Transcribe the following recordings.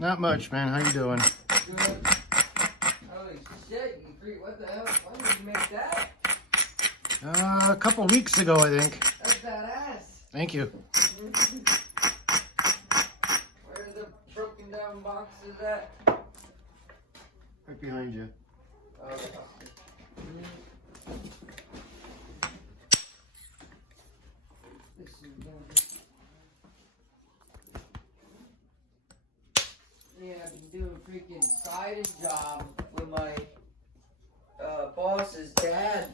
Not much, man. How you doing? Good. Holy shit, you freak. What the hell? Why did you make that? A couple weeks ago, I think. That's badass. Thank you. Where are the broken down boxes at? Right behind you. Oh. This is yeah, I've been doing a freaking siding job with my boss's dad.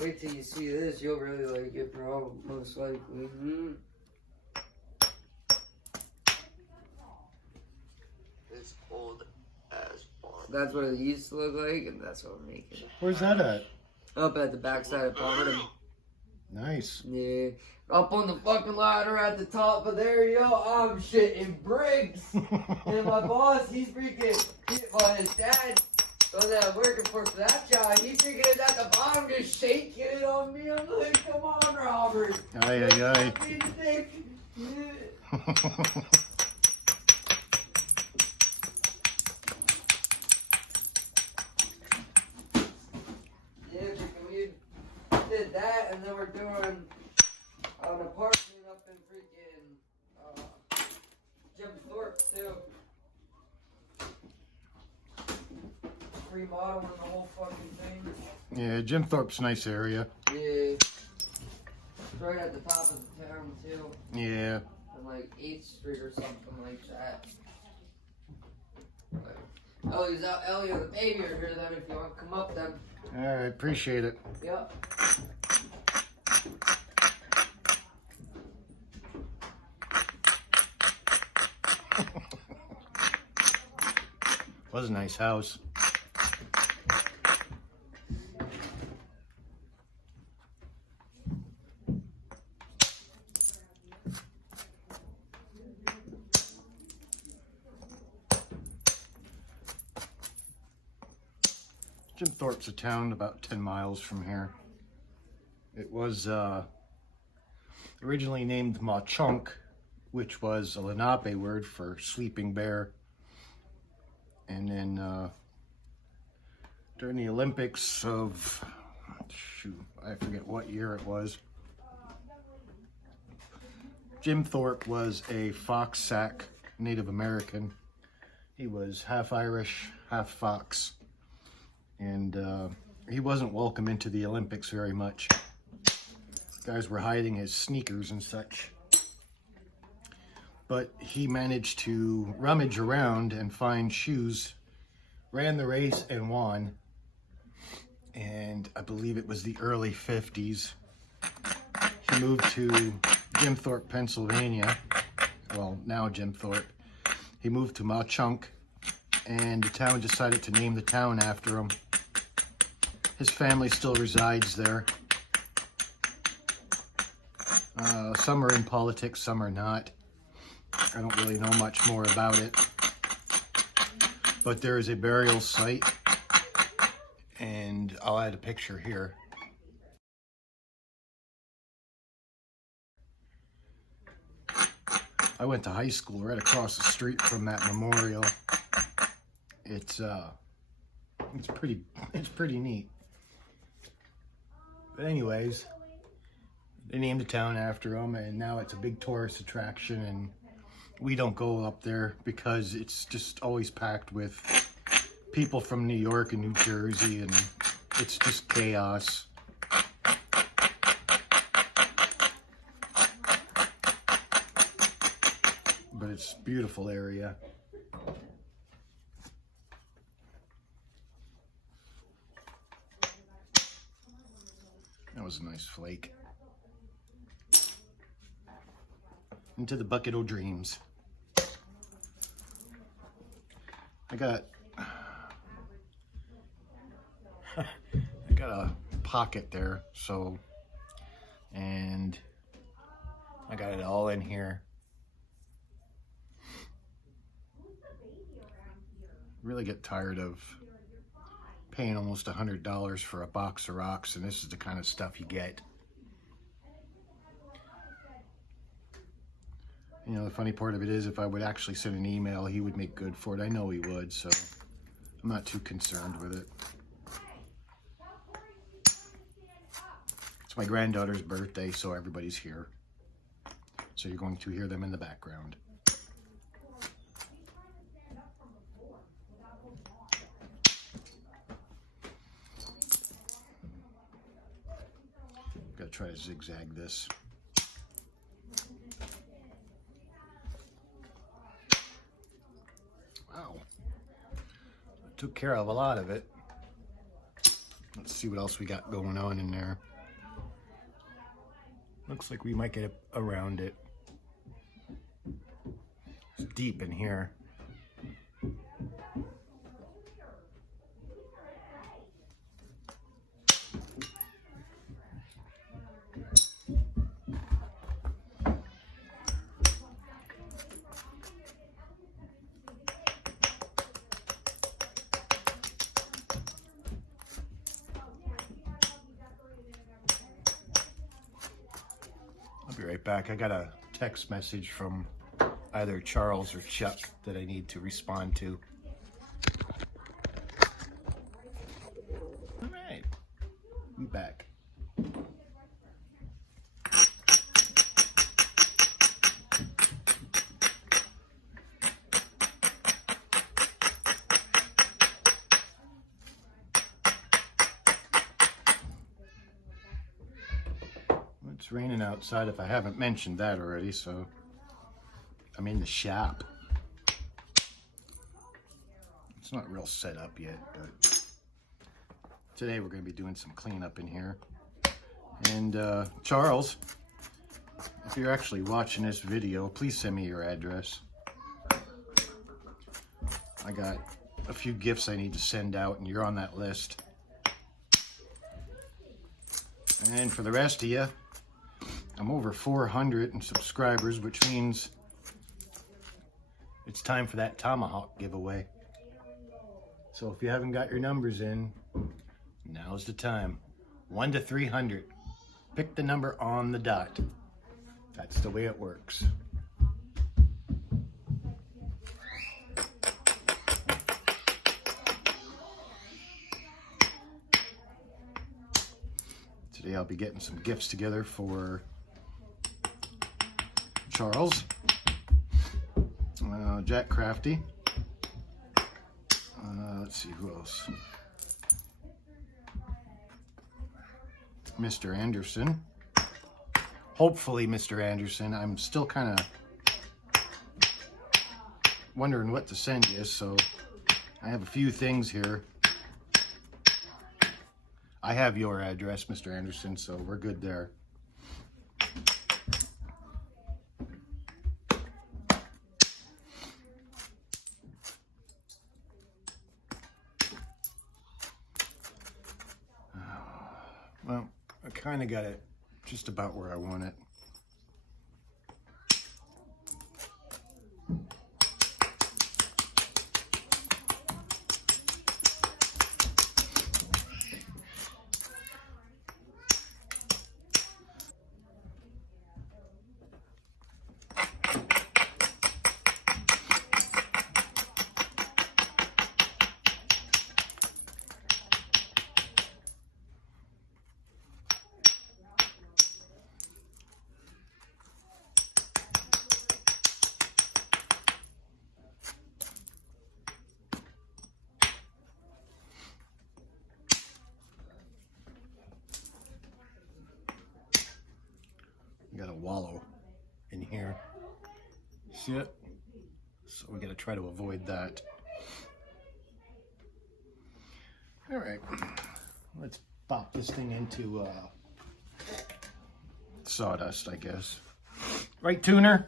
Wait till you see this, you'll really like it, bro. Most likely. It's old as barn. That's what it used to look like, and that's what I'm making. Where's that at? Up at the backside of Palmerton. Nice. Yeah. Up on the fucking ladder at the top, but there you go, I'm shitting bricks. And my boss, he's freaking, well, his dad, so that I'm working for that job, he freaking is at the bottom just shaking it on me. I'm like, come on, Robert. Aye, aye, aye. Did that, and then we're doing an apartment up in freaking Jim Thorpe too. Remodeling the whole fucking thing. Yeah, Jim Thorpe's a nice area. Yeah. It's right at the top of the town too. Yeah. On like 8th Street or something like that. But Ellie and the baby are here then if you want to come up then. Alright, appreciate it. Yep. Was a nice house. Jim Thorpe's a town about 10 miles from here. It was originally named Mauchunk, which was a Lenape word for sleeping bear. And then during the Olympics of, shoot, I forget what year it was, Jim Thorpe was a Fox Sac Native American. He was half Irish, half Fox. And he wasn't welcome into the Olympics very much. Guys were hiding his sneakers and such. But he managed to rummage around and find shoes, ran the race and won. And I believe it was the early 50s. He moved to Jim Thorpe, Pennsylvania. Well, now Jim Thorpe. He moved to Mauchunk, and the town decided to name the town after him. His family still resides there. Some are in politics, some are not. I don't really know much more about it. But there is a burial site, and I'll add a picture here. I went to high school right across the street from that memorial. It's pretty neat. But anyways, they named the town after him, and now it's a big tourist attraction, and we don't go up there because it's just always packed with people from New York and New Jersey, and it's just chaos. But it's a beautiful area. That was a nice flake. Into the bucket of dreams. I got a pocket there, so, and I got it all in here. Really get tired of paying almost $100 for a box of rocks, and this is the kind of stuff you get. You know, the funny part of it is if I would actually send an email, he would make good for it. I know he would, so I'm not too concerned with it. It's my granddaughter's birthday, so everybody's here. So you're going to hear them in the background. Gotta try to zigzag this. Wow. I took care of a lot of it. Let's see what else we got going on in there. Looks like we might get around it. It's deep in here. I'll be right back. I got a text message from either Charles or Chuck that I need to respond to. All right, be back. It's raining outside if I haven't mentioned that already, so I'm in the shop. It's not real set up yet, but today we're going to be doing some cleanup in here. And Charles, if you're actually watching this video, please send me your address. I got a few gifts I need to send out, and you're on that list. And for the rest of you, I'm over 400 in subscribers, which means it's time for that tomahawk giveaway. So if you haven't got your numbers in, now's the time. 1 to 300. Pick the number on the dot. That's the way it works. Today I'll be getting some gifts together for Charles, Jack Crafty, let's see who else, Mr. Anderson, hopefully Mr. Anderson. I'm still kind of wondering what to send you, so I have a few things here. I have your address, Mr. Anderson, so we're good there. Well, I kind of got it just about where I want it. Got a wallow in here. See it? So we got to try to avoid that. All right, let's pop this thing into sawdust, I guess. Right, Tuner?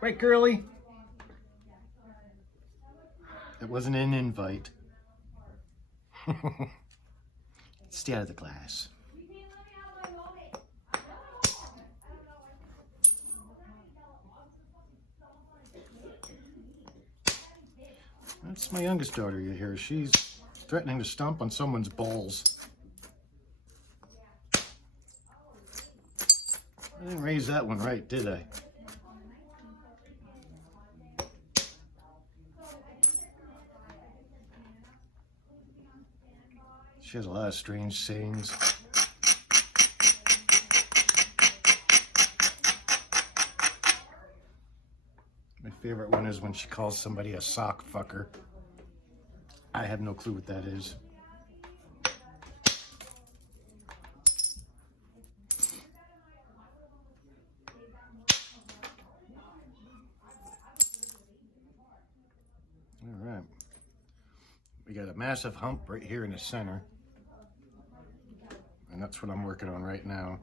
Right, Girly? It wasn't an invite. Stay out of the glass. That's my youngest daughter you hear. She's threatening to stomp on someone's balls. I didn't raise that one right, did I? She has a lot of strange sayings. My favorite one is when she calls somebody a sock fucker. I have no clue what that is. All right. We got a massive hump right here in the center. And that's what I'm working on right now.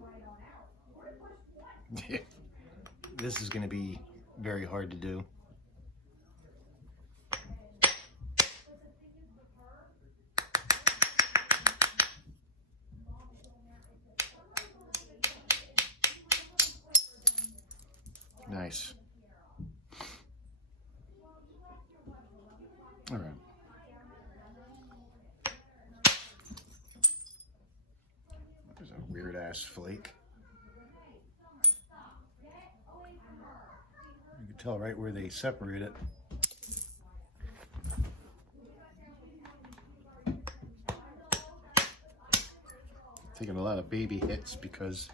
This is going to be very hard to do. Nice. All right. There's a weird ass flake. You can tell right where they separate it. Taking a lot of baby hits because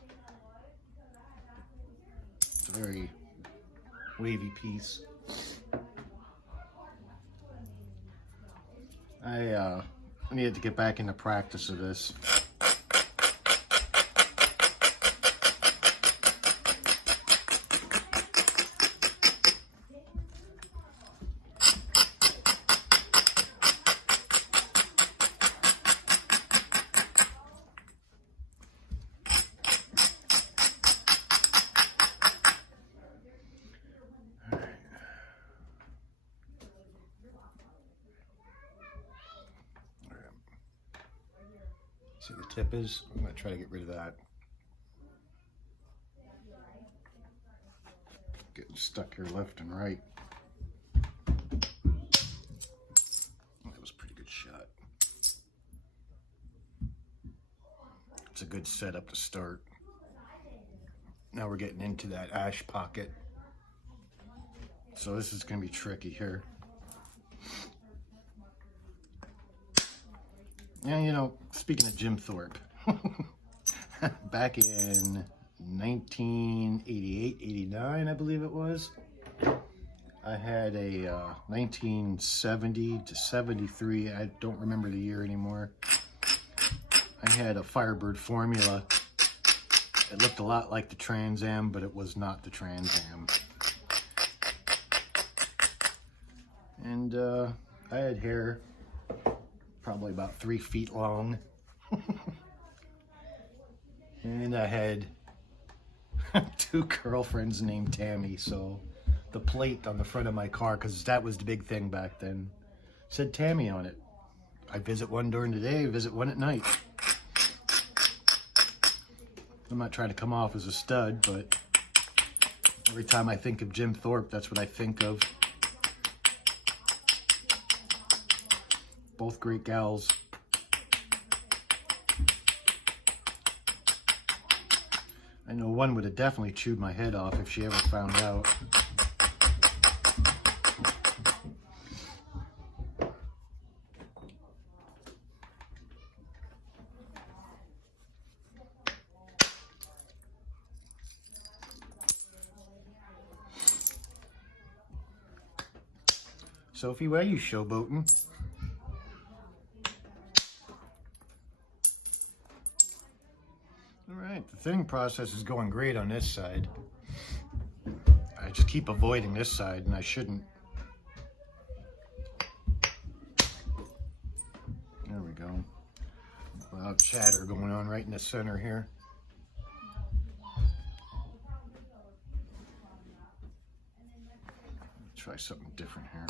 it's a very wavy piece. I needed to get back into practice of this. See the tip is? I'm going to try to get rid of that. Getting stuck here left and right. That was a pretty good shot. It's a good setup to start. Now we're getting into that ash pocket. So this is going to be tricky here. Yeah, you know, speaking of Jim Thorpe, back in 1988, 89, I believe it was, I had a 1970 to 73, I don't remember the year anymore. I had a Firebird formula. It looked a lot like the Trans Am, but it was not the Trans Am. And I had hair probably about 3 feet long. And I had 2 girlfriends named Tammy, so the plate on the front of my car, because that was the big thing back then, said Tammy on it. I visit one during the day, visit one at night. I'm not trying to come off as a stud, but every time I think of Jim Thorpe, that's what I think of. Both great gals. I know one would have definitely chewed my head off if she ever found out. Sophie, why are you showboating? Alright, the thinning process is going great on this side. I just keep avoiding this side, and I shouldn't. There we go. Loud chatter going on right in the center here. Try something different here.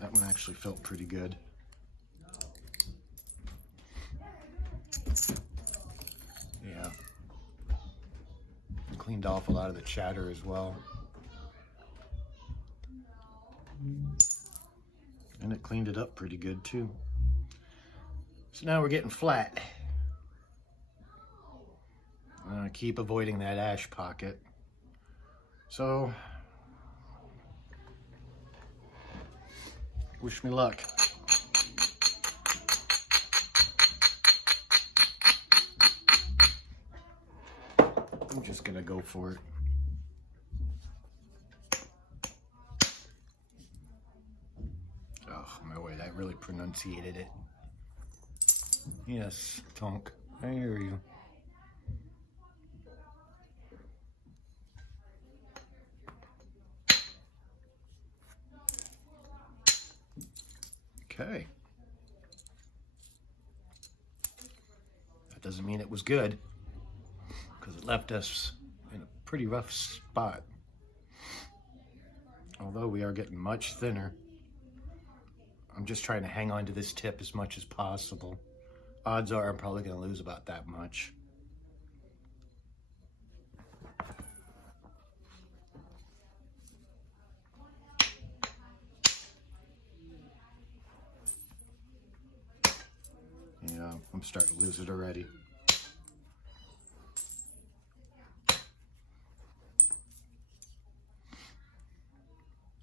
That one actually felt pretty good. Yeah. Cleaned off a lot of the chatter as well. And it cleaned it up pretty good too. So now we're getting flat. I'm gonna keep avoiding that ash pocket. So, wish me luck. gonna go for it. Oh, my way, that really pronunciated it. Yes, Tonk, I hear you. Okay. That doesn't mean it was good, because it left us in a pretty rough spot. Although we are getting much thinner. I'm just trying to hang on to this tip as much as possible. Odds are I'm probably going to lose about that much. Yeah, I'm starting to lose it already.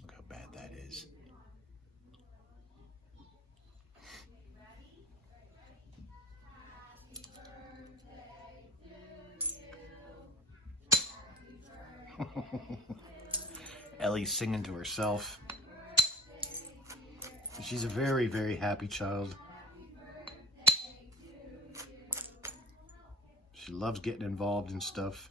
Look how bad that is. Ellie's singing to herself. She's a very, very happy child. She loves getting involved in stuff.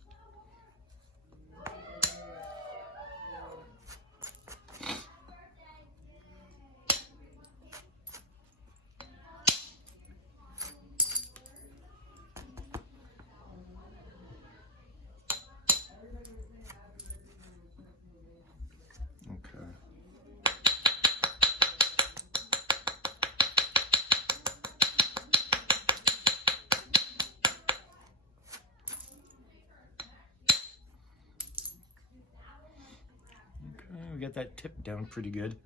We got that tip down pretty good.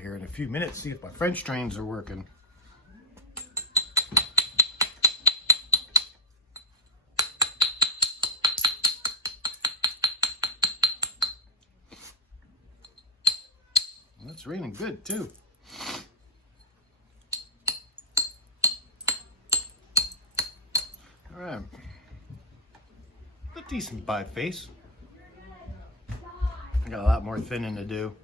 Here in a few minutes, see if my French trains are working. Well, it's raining good too. All right, a decent biface. I got a lot more thinning to do.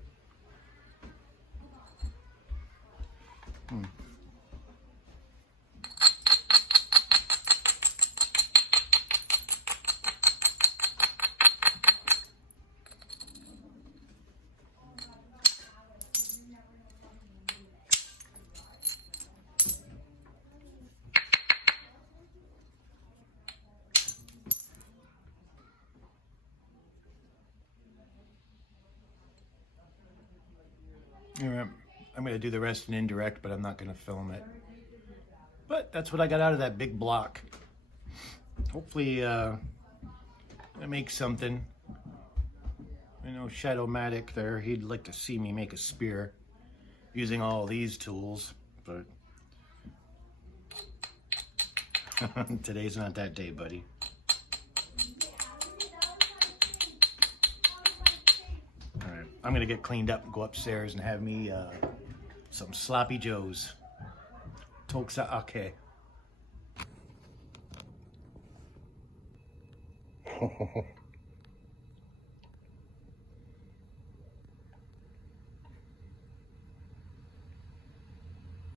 All right. I'm going to do the rest in indirect, but I'm not going to film it. But that's what I got out of that big block. Hopefully, I make something. I know Shadowmatic there, he'd like to see me make a spear using all these tools, but today's not that day, buddy. All right, I'm going to get cleaned up and go upstairs and have me some sloppy joes. Toksa ake.